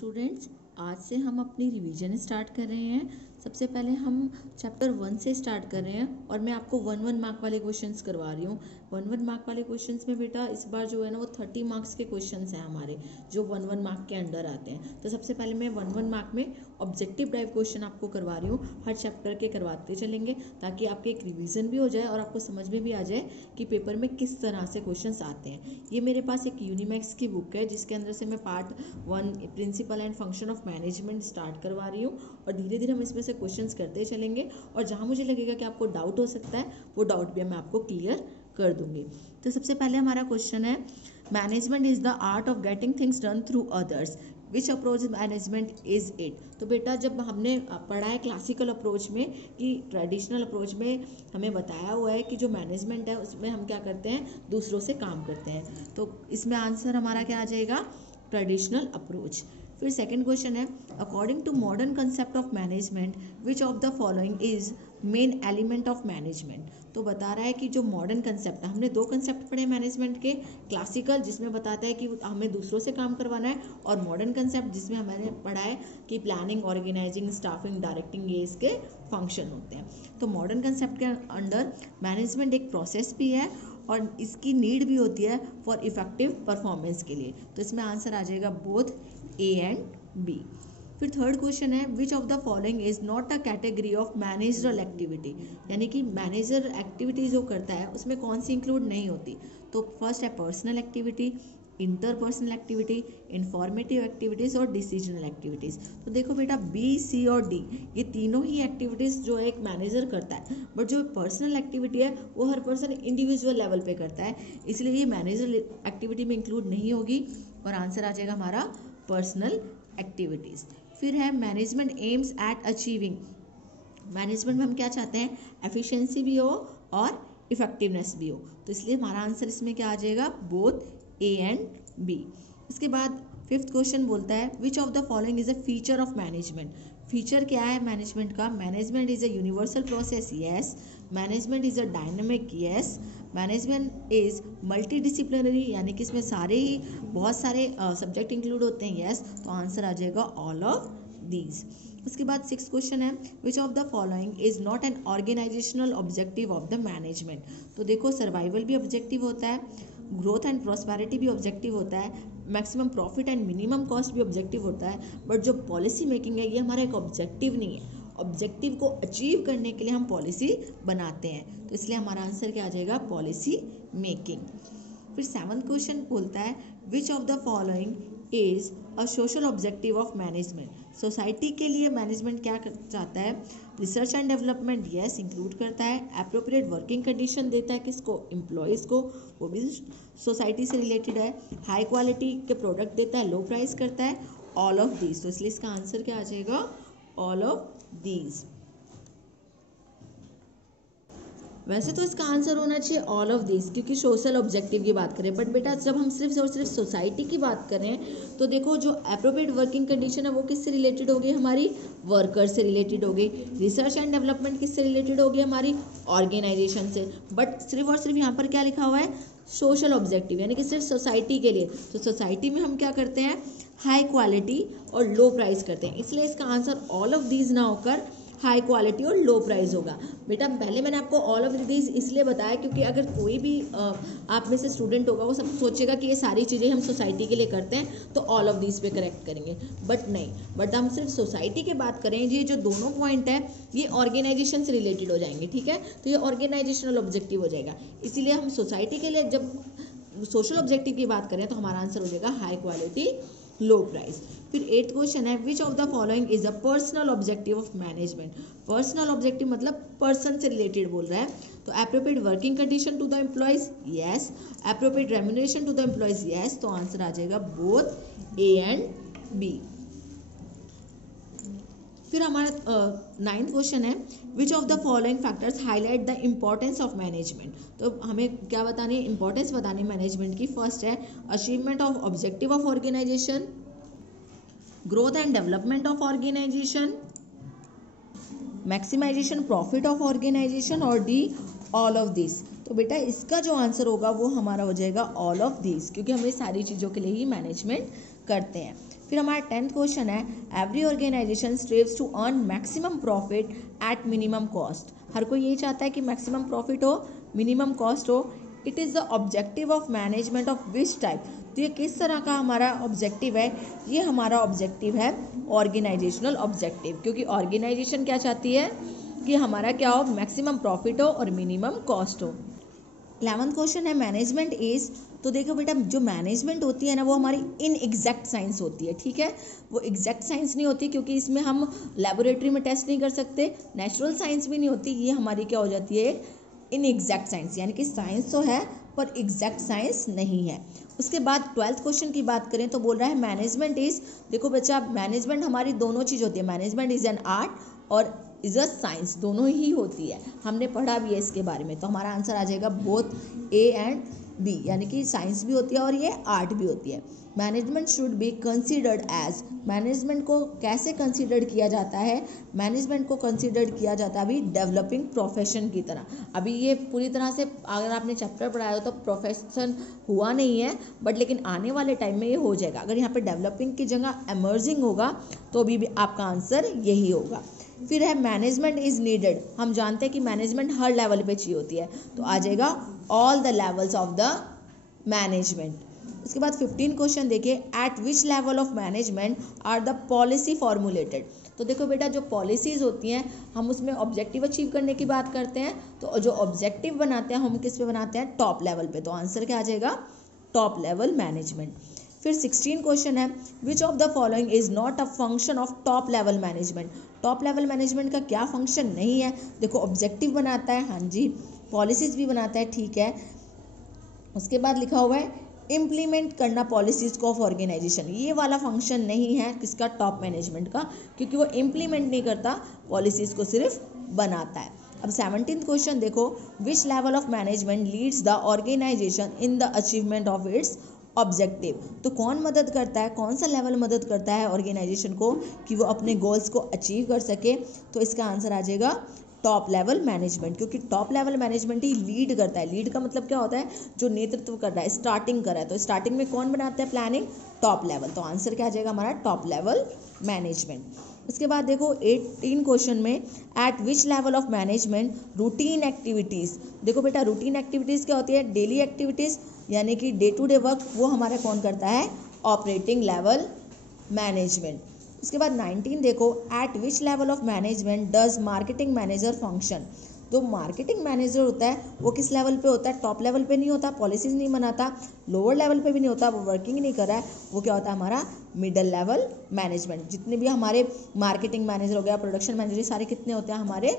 Students, आज से हम अपनी रिवीजन स्टार्ट कर रहे हैं। सबसे पहले हम चैप्टर 1 से स्टार्ट कर रहे हैं और मैं आपको 1 मार्क वाले क्वेश्चंस करवा रही हूँ। 1 मार्क वाले क्वेश्चंस में बेटा इस बार जो है ना वो 30 मार्क्स के क्वेश्चंस हैं हमारे, जो 1 मार्क के अंडर आते हैं। तो सबसे पहले मैं 1 मार्क में ऑब्जेक्टिव टाइप क्वेश्चन आपको करवा रही हूँ। हर चैप्टर के करवाते चलेंगे ताकि आपके एक रिविजन भी हो जाए और आपको समझ में भी आ जाए कि पेपर में किस तरह से क्वेश्चंस आते हैं। ये मेरे पास एक यूनिमैक्स की बुक है जिसके अंदर से मैं part 1 principle and function of management start करवा रही हूँ और धीरे धीरे हम इसमें से क्वेश्चंस करते चलेंगे और जहाँ मुझे लगेगा कि आपको डाउट हो सकता है वो डाउट भी मैं आपको क्लियर कर दूंगी। तो सबसे पहले हमारा क्वेश्चन है, management is the art of getting things done through others, which approach management is it. तो बेटा जब हमने पढ़ा है क्लासिकल अप्रोच में कि ट्रेडिशनल अप्रोच में हमें बताया हुआ है कि जो मैनेजमेंट है उसमें हम क्या करते हैं, दूसरों से काम करते हैं। तो इसमें आंसर हमारा क्या आ जाएगा, ट्रेडिशनल अप्रोच। फिर सेकंड क्वेश्चन है, according to modern concept of management which of the following is main element of management. तो बता रहा है कि जो मॉडर्न कंसेप्ट है, हमने 2 कंसेप्ट पढ़े मैनेजमेंट के, क्लासिकल जिसमें बताता है कि हमें दूसरों से काम करवाना है और मॉडर्न कंसेप्ट जिसमें हमने पढ़ा है कि प्लानिंग, ऑर्गेनाइजिंग, स्टाफिंग, डायरेक्टिंग, ये इसके फंक्शन होते हैं। तो मॉडर्न कंसेप्ट के अंडर मैनेजमेंट एक प्रोसेस भी है और इसकी नीड भी होती है फॉर इफेक्टिव परफॉर्मेंस के लिए। तो इसमें आंसर आ जाएगा बोथ ए एंड बी। फिर थर्ड क्वेश्चन है, which of the following is not a category of managerial activity, यानी कि मैनेजर एक्टिविटी जो करता है उसमें कौन सी इंक्लूड नहीं होती। तो फर्स्ट है personal activity, interpersonal activity, informative activities और डिसीजनल एक्टिविटीज़। तो देखो बेटा बी, सी और डी ये तीनों ही एक्टिविटीज़ जो एक मैनेजर करता है, बट जो पर्सनल एक्टिविटी है वो हर पर्सन इंडिविजुअल लेवल पे करता है, इसलिए ये मैनेजर एक्टिविटी में इंक्लूड नहीं होगी और आंसर आ जाएगा हमारा पर्सनल एक्टिविटीज़। फिर है management aims at achieving, management में हम क्या चाहते हैं, एफिशिएंसी भी हो और इफेक्टिवनेस भी हो, तो इसलिए हमारा आंसर इसमें क्या आ जाएगा, बोथ ए एंड बी। इसके बाद फिफ्थ क्वेश्चन बोलता है, which of the following is a feature of management. Feature क्या है मैनेजमेंट का, management is a universal process, yes. Management is a dynamic, yes. Management is multi disciplinary, यानी कि इसमें बहुत सारे सब्जेक्ट इंक्लूड होते हैं, यस। तो आंसर आ जाएगा ऑल ऑफ दीज। उसके बाद 6th क्वेश्चन है, which of the following is not an organisational objective of the management. तो देखो सर्वाइवल भी ऑब्जेक्टिव होता है, ग्रोथ एंड प्रॉस्पेरिटी भी ऑब्जेक्टिव होता है, maximum profit and minimum cost भी ऑब्जेक्टिव होता है, बट जो पॉलिसी मेकिंग है ये हमारा एक ऑब्जेक्टिव नहीं है। ऑब्जेक्टिव को अचीव करने के लिए हम पॉलिसी बनाते हैं, तो इसलिए हमारा आंसर क्या आ जाएगा, पॉलिसी मेकिंग। फिर 7th क्वेश्चन बोलता है, which of the following is a social objective of management. Society के लिए मैनेजमेंट क्या चाहता है, research and development, yes include करता है। एप्रोप्रिएट वर्किंग कंडीशन देता है किसको, एम्प्लॉयज़ को, वो भी सोसाइटी से रिलेटेड है। हाई क्वालिटी के प्रोडक्ट देता है, लो प्राइस करता है, ऑल ऑफ दीज। तो इसलिए इसका आंसर क्या आ जाएगा, ऑल ऑफ दीज। वैसे तो इसका आंसर होना चाहिए ऑल ऑफ दिस, क्योंकि सोशल ऑब्जेक्टिव की बात करें, बट बेटा जब हम सिर्फ और सिर्फ सोसाइटी की बात करें तो देखो जो एप्रोप्रिएट वर्किंग कंडीशन है वो किससे रिलेटेड होगी, हमारी वर्कर से रिलेटेड होगी। रिसर्च एंड डेवलपमेंट किससे रिलेटेड होगी, हमारी ऑर्गेनाइजेशन से। बट सिर्फ और सिर्फ यहाँ पर क्या लिखा हुआ है, सोशल ऑब्जेक्टिव, यानी कि सिर्फ सोसाइटी के लिए। तो सोसाइटी में हम क्या करते हैं, हाई क्वालिटी और लो प्राइस करते हैं, इसलिए इसका आंसर ऑल ऑफ दीज ना होकर हाई क्वालिटी और लो प्राइस होगा। बेटा पहले मैंने आपको ऑल ऑफ दीज इसलिए बताया क्योंकि अगर कोई भी आप में से स्टूडेंट होगा वो सब सोचेगा कि ये सारी चीज़ें हम सोसाइटी के लिए करते हैं तो ऑल ऑफ दीज पे करेक्ट करेंगे, बट नहीं। बट हम सिर्फ सोसाइटी की बात करें, ये जो दोनों पॉइंट है ये ऑर्गेनाइजेशन से रिलेटेड हो जाएंगे, ठीक है। तो ये ऑर्गेनाइजेशनल ऑब्जेक्टिव हो जाएगा, इसीलिए हम सोसाइटी के लिए जब सोशल ऑब्जेक्टिव की बात करें तो हमारा आंसर हो जाएगा हाई क्वालिटी लो प्राइस। फिर 8th क्वेश्चन है, which of the following is a personal objective of management. Personal objective मतलब पर्सन से रिलेटेड बोल रहा है, तो appropriate working condition to the employees, yes. Appropriate remuneration to the employees, yes. तो answer आ जाएगा बोथ ए एंड बी। फिर हमारा 9th क्वेश्चन है, which of the following factors highlight the importance of management. तो हमें क्या बतानी है, इंपॉर्टेंस बतानी है मैनेजमेंट की। फर्स्ट है achievement of objective of organisation, growth and development of organisation, maximisation profit of organisation, और डी ऑल ऑफ दिस। तो बेटा इसका जो आंसर होगा वो हमारा हो जाएगा ऑल ऑफ दिस, क्योंकि हम ये सारी चीज़ों के लिए ही मैनेजमेंट करते हैं। फिर हमारा 10th क्वेश्चन है, every organisation strives to earn maximum profit at minimum cost. हर कोई यही चाहता है कि मैक्सिमम प्रॉफिट हो, मिनिमम कॉस्ट हो। It is the objective of management of which type. तो ये किस तरह का हमारा ऑब्जेक्टिव है? ये हमारा ऑब्जेक्टिव है ऑर्गेनाइजेशनल ऑब्जेक्टिव, क्योंकि ऑर्गेनाइजेशन क्या चाहती है कि हमारा क्या हो, मैक्सिमम प्रॉफिट हो और मिनिमम कॉस्ट हो। 11th क्वेश्चन है, मैनेजमेंट इज। तो देखो बेटा, जो मैनेजमेंट होती है ना, वो हमारी इन एग्जैक्ट साइंस होती है, ठीक है। वो एग्जैक्ट साइंस नहीं होती, क्योंकि इसमें हम लेबोरेटरी में टेस्ट नहीं कर सकते। नेचुरल साइंस भी नहीं होती, ये हमारी क्या हो जाती है, इन एग्जैक्ट साइंस, यानी कि साइंस तो है पर एग्जैक्ट साइंस नहीं है। उसके बाद 12th क्वेश्चन की बात करें तो बोल रहा है मैनेजमेंट इज। देखो बच्चा, मैनेजमेंट हमारी दोनों चीज़ होती है, मैनेजमेंट इज एन आर्ट और इज अ साइंस, दोनों ही होती है। हमने पढ़ा भी है इसके बारे में, तो हमारा आंसर आ जाएगा बोथ ए एंड बी, यानी कि साइंस भी होती है और ये आर्ट भी होती है। Management should be considered as. Management को कैसे कंसिडर किया जाता है? मैनेजमेंट को कंसिडर किया जाता है अभी डेवलपिंग प्रोफेशन की तरह। अभी ये पूरी तरह से अगर आपने चैप्टर पढ़ाया हो तो प्रोफेशन हुआ नहीं है, बट लेकिन आने वाले टाइम में ये हो जाएगा। अगर यहाँ पे डेवलपिंग की जगह एमर्जिंग होगा तो भी आपका आंसर यही होगा। फिर है मैनेजमेंट इज नीडेड। हम जानते हैं कि मैनेजमेंट हर लेवल पे चाहिए होती है, तो आ जाएगा all the levels of the management. उसके बाद 15 क्वेश्चन देखिए, at which level of management are the policy formulated. तो देखो बेटा, जो पॉलिसीज़ होती हैं हम उसमें ऑब्जेक्टिव अचीव करने की बात करते हैं, तो जो ऑब्जेक्टिव बनाते हैं हम किस पे बनाते हैं, टॉप लेवल पे। तो आंसर क्या आ जाएगा, टॉप लेवल मैनेजमेंट। फिर 16 क्वेश्चन है, which of the following is not a function of top level management. Top level management का क्या फंक्शन नहीं है? देखो, ऑब्जेक्टिव बनाता है, हाँ जी, पॉलिसीज भी बनाता है, ठीक है। उसके बाद लिखा हुआ है इम्प्लीमेंट करना पॉलिसीज को ऑफ ऑर्गेनाइजेशन। ये वाला फंक्शन नहीं है किसका, टॉप मैनेजमेंट का, क्योंकि वो इम्प्लीमेंट नहीं करता, पॉलिसीज को सिर्फ बनाता है। अब 17th क्वेश्चन देखो, which level of management leads the organisation in the achievement of its objective. तो कौन मदद करता है, कौन सा लेवल मदद करता है ऑर्गेनाइजेशन को कि वो अपने गोल्स को अचीव कर सके? तो इसका आंसर आ जाएगा टॉप लेवल मैनेजमेंट, क्योंकि टॉप लेवल मैनेजमेंट ही लीड करता है। लीड का मतलब क्या होता है, जो नेतृत्व कर रहा है, स्टार्टिंग कर रहा है। तो स्टार्टिंग में कौन बनाता है प्लानिंग, टॉप लेवल। तो आंसर क्या आ जाएगा हमारा, टॉप लेवल मैनेजमेंट। उसके बाद देखो 18 क्वेश्चन में, eight which level of management routine activities. देखो बेटा, रूटीन एक्टिविटीज़ क्या होती है, डेली एक्टिविटीज़, यानी कि डे टू डे वर्क, वो हमारा कौन करता है, ऑपरेटिंग लेवल मैनेजमेंट। उसके बाद 19 देखो, eight which level of management does marketing manager function. तो मार्केटिंग मैनेजर होता है वो किस लेवल पे होता है, टॉप लेवल पे नहीं होता, पॉलिसीज नहीं बनाता, लोअर लेवल पे भी नहीं होता, वो वर्किंग नहीं कर रहा है, वो क्या होता है हमारा मिडल लेवल मैनेजमेंट। जितने भी हमारे मार्केटिंग मैनेजर हो गया, प्रोडक्शन मैनेजर, सारे कितने होते हैं हमारे,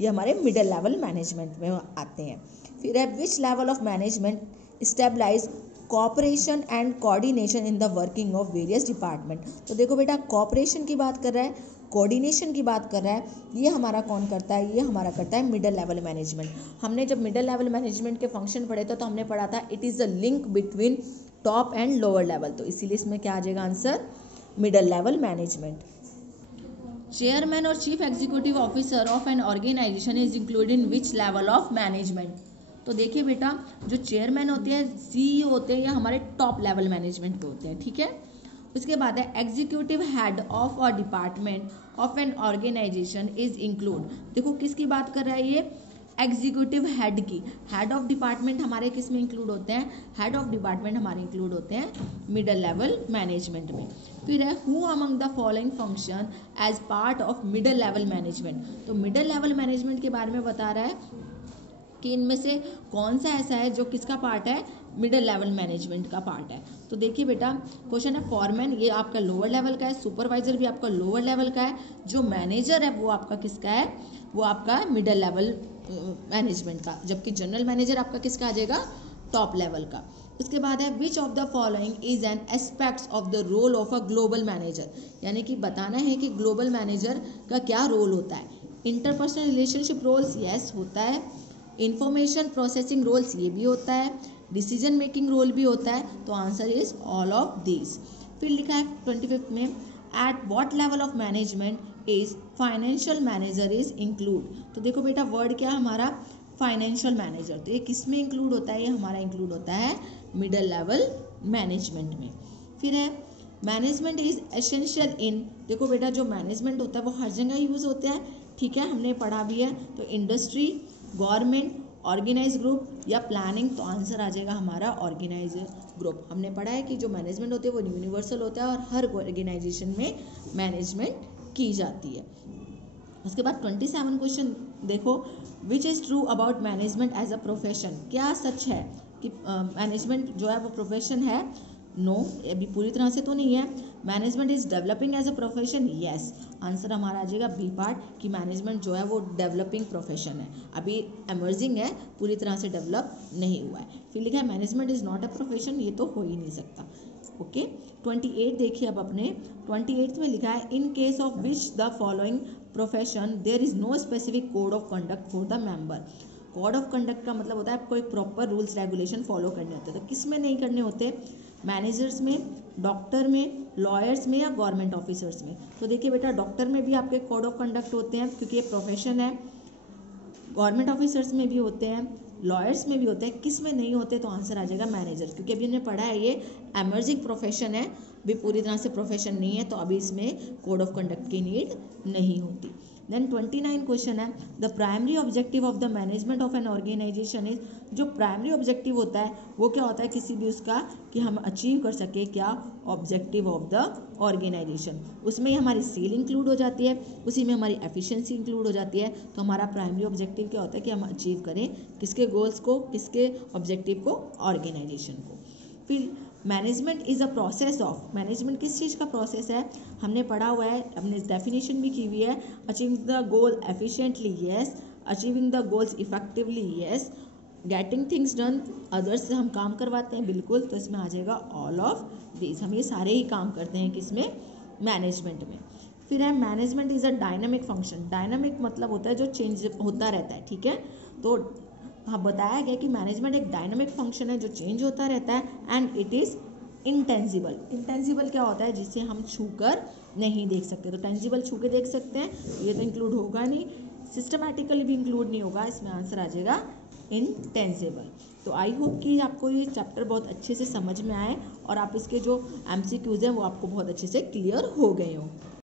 ये हमारे मिडल लेवल मैनेजमेंट में आते हैं। फिर है which level of management stabilise cooperation and coordination in the working of various department. तो देखो बेटा, कॉपरेशन की बात कर रहा है, कोऑर्डिनेशन की बात कर रहा है, ये हमारा कौन करता है, ये हमारा करता है मिडल लेवल मैनेजमेंट। हमने जब मिडल लेवल मैनेजमेंट के फंक्शन पढ़े थे तो हमने पढ़ा था it is the link between top and lower level. तो इसीलिए इसमें क्या आ जाएगा answer, middle level management. Chairman और chief executive officer of an organisation is included in which level of management. तो देखिए बेटा, जो चेयरमैन होते हैं, सीईओ होते हैं, या हमारे टॉप लेवल मैनेजमेंट पे होते हैं, ठीक है। उसके बाद है executive head of a department of an organisation is include. देखो किसकी बात कर रहा है ये, एग्जीक्यूटिव हेड की। हेड ऑफ डिपार्टमेंट हमारे किस में इंक्लूड होते हैं, हेड ऑफ डिपार्टमेंट हमारे इंक्लूड होते हैं मिडल लेवल मैनेजमेंट में। फिर है who among the following function as part of middle level management. तो मिडल लेवल मैनेजमेंट के बारे में बता रहा है कि इनमें से कौन सा ऐसा है जो किसका पार्ट है, मिडल लेवल मैनेजमेंट का पार्ट है। तो देखिए बेटा, क्वेश्चन है फॉरमैन, ये आपका लोअर लेवल का है, सुपरवाइजर भी आपका लोअर लेवल का है, जो मैनेजर है वो आपका किसका है, वो आपका मिडल लेवल मैनेजमेंट का, जबकि जनरल मैनेजर आपका किसका आ जाएगा, टॉप लेवल का। उसके बाद है which of the following is an aspects of the role of a global manager. यानी कि बताना है कि ग्लोबल मैनेजर का क्या रोल होता है। इंटरपर्सनल रिलेशनशिप रोल्स, यस होता है। इंफॉर्मेशन प्रोसेसिंग रोल्स, ये भी होता है। डिसीजन मेकिंग रोल भी होता है। तो answer is all of this. फिर लिखा है 25 में, at what level of management is financial manager is include. तो देखो बेटा, वर्ड क्या है हमारा, फाइनेंशियल मैनेजर। तो ये किस में इंक्लूड होता है, ये हमारा इंक्लूड होता है मिडल लेवल मैनेजमेंट में। फिर है मैनेजमेंट इज एसेंशियल इन, देखो बेटा जो मैनेजमेंट होता है वो हर जगह यूज होता है, ठीक है, हमने पढ़ा भी है। तो इंडस्ट्री, गवर्नमेंट, ऑर्गेनाइज ग्रुप या प्लानिंग, तो आंसर आ जाएगा हमारा ऑर्गेनाइज ग्रुप। हमने पढ़ा है कि जो मैनेजमेंट होती है वो यूनिवर्सल होता है और हर ऑर्गेनाइजेशन में मैनेजमेंट की जाती है। उसके बाद 27 क्वेश्चन देखो, which is true about management as a profession, क्या सच है कि मैनेजमेंट जो है वो प्रोफेशन है? नो, अभी पूरी तरह से तो नहीं है। Management is developing as a profession, yes, answer हमारा आ जाएगा बी पार्ट, कि मैनेजमेंट जो है वो डेवलपिंग प्रोफेशन है, अभी एमर्जिंग है, पूरी तरह से डेवलप नहीं हुआ है। फिर लिखा है management is not a profession, ये तो हो ही नहीं सकता। ओके 28 देखिए अब अपने 28 में लिखा है in case of which the following profession there is no specific code of conduct for the member. Code of conduct का मतलब होता है आपको एक प्रॉपर रूल्स रेगुलेशन फॉलो करने होते हैं, तो किस में नहीं करने होते? मैनेजर्स में, डॉक्टर में, लॉयर्स में या गवर्नमेंट ऑफिसर्स में। तो देखिए बेटा डॉक्टर में भी आपके कोड ऑफ कंडक्ट होते हैं क्योंकि ये प्रोफेशन है, गवर्नमेंट ऑफिसर्स में भी होते हैं, लॉयर्स में भी होते हैं, किस में नहीं होते? तो आंसर आ जाएगा मैनेजर, क्योंकि अभी हमने पढ़ा है ये एमर्जिंग प्रोफेशन है, भी पूरी तरह से प्रोफेशन नहीं है, तो अभी इसमें कोड ऑफ कंडक्ट की नीड नहीं होती। देन 29 क्वेश्चन है the primary objective of the management of an organisation is, जो प्राइमरी ऑब्जेक्टिव होता है वो क्या होता है किसी भी उसका, कि हम अचीव कर सके क्या? ऑब्जेक्टिव ऑफ द ऑर्गेनाइजेशन, उसमें ही हमारी सेल इंक्लूड हो जाती है, उसी में हमारी एफिशिएंसी इंक्लूड हो जाती है। तो हमारा प्राइमरी ऑब्जेक्टिव क्या होता है कि हम अचीव करें किसके गोल्स को, किसके ऑब्जेक्टिव को? ऑर्गेनाइजेशन को। फिर management is a process of, management किस चीज़ का प्रोसेस है? हमने पढ़ा हुआ है, हमने डेफिनेशन भी की हुई है, achieving the goal efficiently, yes, achieving the goals effectively, yes, getting things done, others से हम काम करवाते हैं, बिल्कुल, तो इसमें आ जाएगा ऑल ऑफ दिस, हम ये सारे ही काम करते हैं किसमें? मैनेजमेंट में। फिर है management is a dynamic function, dynamic मतलब होता है जो चेंज होता रहता है, ठीक है, तो हाँ बताया गया कि मैनेजमेंट एक डायनामिक फंक्शन है जो चेंज होता रहता है, and it is intangible. Intangible क्या होता है? जिसे हम छूकर नहीं देख सकते, तो टेंजिबल छू के देख सकते हैं, ये तो इंक्लूड होगा नहीं, सिस्टमैटिकली भी इंक्लूड नहीं होगा, इसमें आंसर आ जाएगा इंटेंजिबल। तो आई होप कि आपको ये चैप्टर बहुत अच्छे से समझ में आए और आप इसके जो MCQs हैं वो आपको बहुत अच्छे से क्लियर हो गए हों।